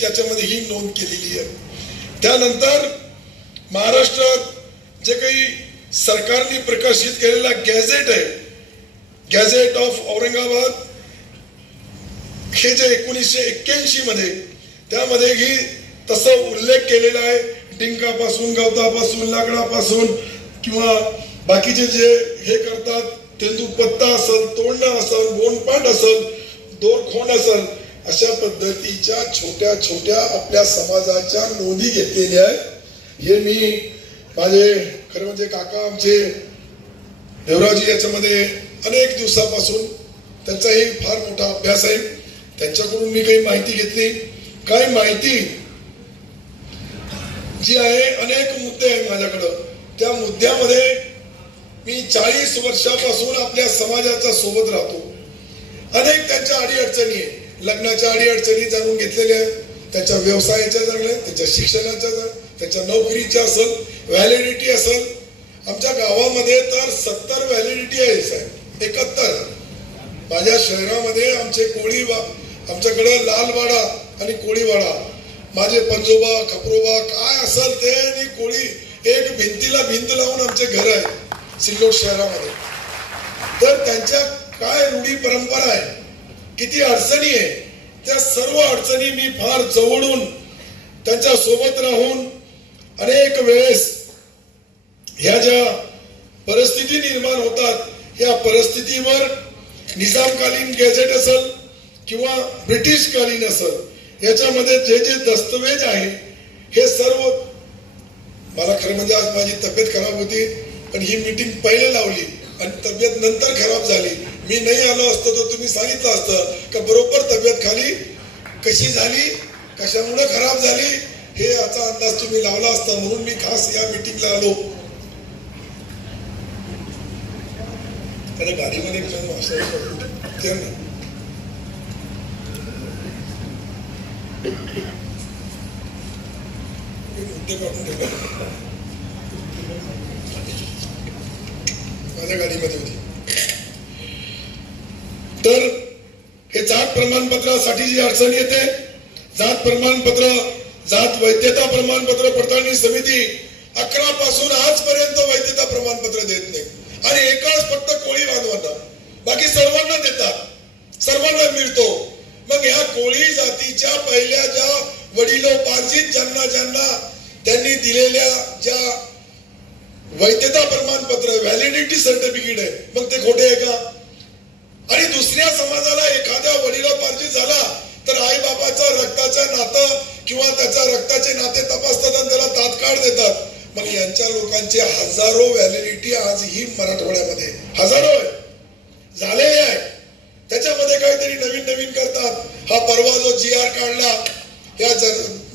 त्याच्यामध्ये ही नोंद केलेली आहे. त्यानंतर महाराष्ट्रात जे काही सरकारने प्रकाशित केलेला गॅझेट आहे, गॅझेट ऑफ औरंगाबाद, हे जे 1981 मध्ये, त्यामध्ये ही तसा उल्लेख केलेला आहे. डिंकापासून, गवतापासून, लाकडापासून किंवा बाकीचे जे हे करतात, तेंदूपत्ता असेल, तोंडणं असेल, बोनपाट असेल, दोरखोंड असेल, अशा पद्धतीच्या छोट्या छोट्या आपल्या समाजाच्या नोंदी घेतलेल्या आहेत. हे मी माझे खरं म्हणजे काका आमचे देवराजी याच्यामध्ये अनेक दिवसापासून त्यांचाही फार मोठा अभ्यास आहे. त्यांच्याकडून मी काही माहिती घेतली. काही माहिती जी आहे, अनेक मुद्दे आहेत माझ्याकडं. त्या मुद्द्यामध्ये मी 40 वर्षापासून आपल्या समाजाच्या सोबत राहतो. अनेक त्यांच्या अडीअडचणी आहे, लग्नाच्या अडीअडचणी जाणून घेतलेल्या आहेत, त्यांच्या व्यवसायाच्या जाणल्या, त्यांच्या शिक्षणाच्या, त्यांच्या नोकरीच्या असेल, व्हॅलिडिटी असेल. आमच्या गावामध्ये तर 70 व्हॅलिडिटी आहे साहेब, 71. माझ्या शहरामध्ये आमचे कोळी, आमच्याकडे लालवाडा आणि कोळीवाडा, माझे पंजोबा, खपरोबा काय असेल ते, आणि कोळी एक भिंतीला भिंत लावून आमचे घर आहे सिल्लोड शहरामध्ये. तर त्यांच्या काय रूढी परंपरा आहे, किती अडचणी आहे, त्या सर्व अडचणी मी फार जवळून त्यांच्या सोबत राहून अनेक वेळेस ह्या ज्या परिस्थिती निर्माण होतात, या परिस्थितीवर निजामकालीन गॅझेट असेल किंवा ब्रिटिशकालीन असेल, याच्यामध्ये जे जे दस्तवेज आहे हे सर्व, मला खरं म्हणजे आज माझी तब्येत खराब होती, पण ही मीटिंग पहिले लावली आणि तब्येत नंतर खराब झाली. मी नाही आलो असतो तर तुम्ही सांगितलं असतं का बरोबर तब्येत खाली कशी झाली, कशामुळे खराब झाली, हे याचा अंदाज तुम्ही लावला असता. म्हणून मी खास या मीटिंगला आलो. गाडीमध्ये माझ्या गाडीमध्ये होती. तर हे जात प्रमाणपत्रासाठी जी अडचण येते, जात प्रमाणपत्र, जात वैधता प्रमाणपत्र पडताळणी समिती 11 पासून आजपर्यंत वैधता प्रमाणपत्र देत नाही आणि एकाच फक्त कोळी बांधवांना, बाकी सर्वांना देतात, सर्वांना मिळतो. मग ह्या कोळी जातीच्या पहिल्या ज्या वडिलोपार्जित ज्यांना त्यांनी दिलेल्या ज्या वैधता प्रमाणपत्र, व्हॅलिडिटी सर्टिफिकेट आहे, मग ते खोटे आहे का? आणि दुसऱ्या समाजाला एखाद्या वडिलोपार्जित झाला तर आई बाबाचं रक्ताचं नातं किंवा त्याच्या रक्ताचे नाते तपासतात आणि त्याला तात्काळ देतात. मग यांच्या लोकांचे हजारो व्हॅलिडिटी आजही मराठवाड्यामध्ये हजारो आहे, झालेले आहे. त्याच्यामध्ये काहीतरी नवीन करतात. हा परवा जो GR काढला, या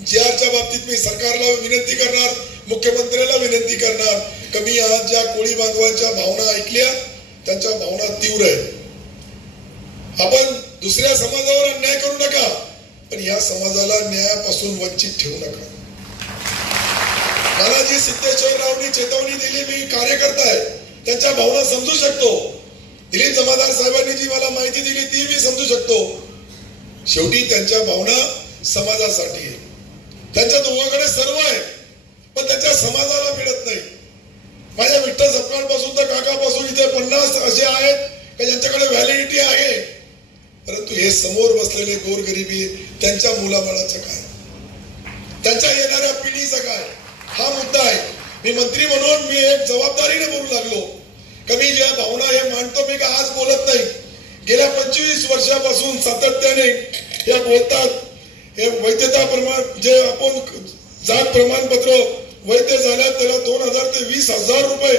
GRच्या बाबतीत मी सरकारला विनंती करणार, मुख्यमंत्र्याला विनंती करणार की मी आज ज्या कोळी बांधवांच्या भावना ऐकल्या, त्यांच्या भावना तीव्र आहेत. आपण दुसऱ्या समाजावर अन्याय करू नका, पण या समाजाला न्यायापासून वंचित ठेवू नका. मला जी सिद्धेश्वर रावनी चेतावणी दिली, मी कार्यकर्ता आहे, त्यांच्या भावना समजू शकतो. दिलीप जमादार साहेबांनी जी मला माहिती दिली ती मी समजू शकतो. शेवटी त्यांच्या भावना समाजासाठी आहे. त्यांच्या दोघांकडे सर्व आहे, पण त्यांच्या समाजाला मिळत नाही. माझ्या विठ्ठल सपकाळपासून तर काकापासून इथे 50 असे आहेत की ज्यांच्याकडे व्हॅलिडिटी आहे, परंतु हे समोर बसलेले गोरगरिबी, त्यांच्या मुलाबाळाचं काय, त्यांच्या येणाऱ्या पिढीचं काय, हा मुद्दा आहे. मी मंत्री म्हणून मी एक जबाबदारीने बोलू लागलो की मी ज्या भावना हे मांडतो, मी का आज बोलत नाही. गेल्या 25 वर्षापासून सातत्याने या बोलतात. हे वैधता प्रमाण, जे आपण जात प्रमाणपत्र वैध झाल्या त्याला 2000 ते 20,000 रुपये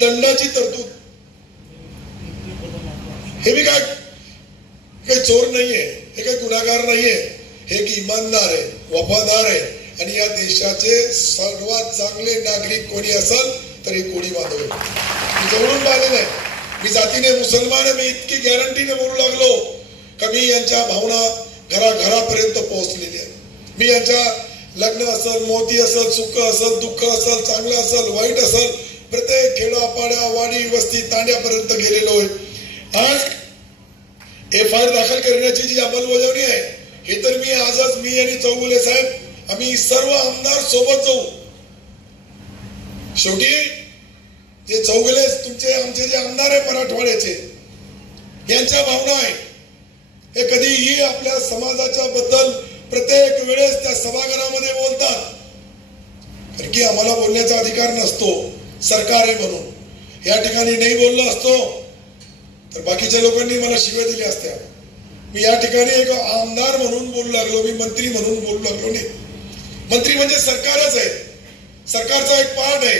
दंडाची तरतूद. हे मी काय काही चोर नाहीये, हे काही गुन्हेगार नाहीये, हे एक इमानदार आहे, वफादार आहे. आणि या देशाचे सर्वात चांगले नागरिक कोणी असेल तर हे कोळी बांधव. मी जवळून पाहिलेलं आहे. मी जातीने मुसलमान, मी इतकी गॅरंटीने बोलू लागलो का मी यांच्या भावना घराघरापर्यंत पोहोचलेली आहे. मी यांच्या लग्न असेल, मोती असेल, सुख असेल, दुःख असेल, चांगलं असेल, वाईट असेल, प्रत्येक खेड्यापाड्या, वाडी, वस्ती, तांड्यापर्यंत गेलेलो आहे. आज FIR दाखल करण्याची जी अंमलबजावणी आहे हे तर मी आजच मी आणि चौगुले साहेब आम्ही सर्व आमदार सोबत जाऊ. शेवटी जे चौगुले तुमचे आमचे जे आमदार आहे मराठवाड्याचे यांच्या भावना आहे हे कधीही आपल्या समाजाच्या बद्दल प्रत्येक वेळेस त्या सभागृहामध्ये बोलतात. कारण की आम्हाला बोलण्याचा अधिकार नसतो सरकार आहे म्हणून. या ठिकाणी नाही बोललो असतो तर बाकीच्या लोकांनी मला शिव्या दिल्या असत्या. मी या ठिकाणी एक आमदार म्हणून बोलू लागलो, मी मंत्री म्हणून बोलू लागलो नाही. मंत्री म्हणजे सरकारच आहे, सरकारचा एक पार्ट आहे.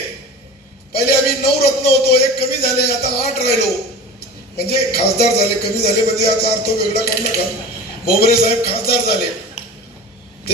पहिले आम्ही 9 रत्न होतो, एक कमी झाले, आता 8 राहिलो. म्हणजे खासदार झाले, कमी झाले म्हणजे याचा अर्थ वेगळा काढू नका. भोमरे साहेब खासदार झाले